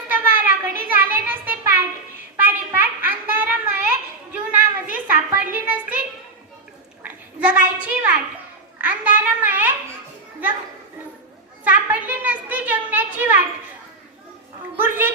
नसतं वाराकडे झाले नसते पाठीपाठ अंधारामुळे जीवनामध्ये सापडली नसती जगायची वाट अंधारामुळे सापडली नसती जगण्याची वाट बुर्जी